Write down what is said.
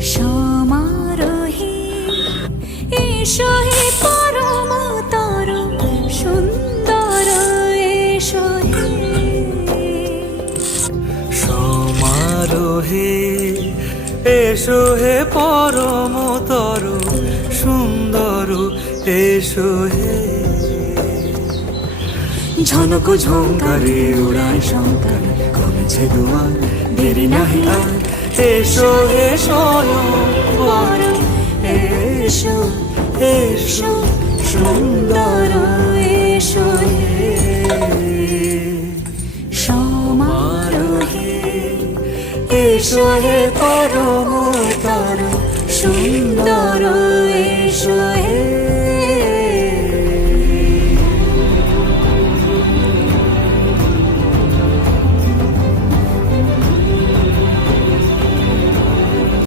সমারোহে এসো হে পরমতর সুন্দর এসো হে। সমারোহে এসো হে পরমতর সুন্দর এসো হে। ঝনক ঝঙ্কারে উড়ায় শঙ্কার কমেছে দুয়ার, দেরি নাহি আর এসো হে স্বয়ং বর। এসো এসো সুন্দর এসো হে। সমারোহে এসো হে পরমতর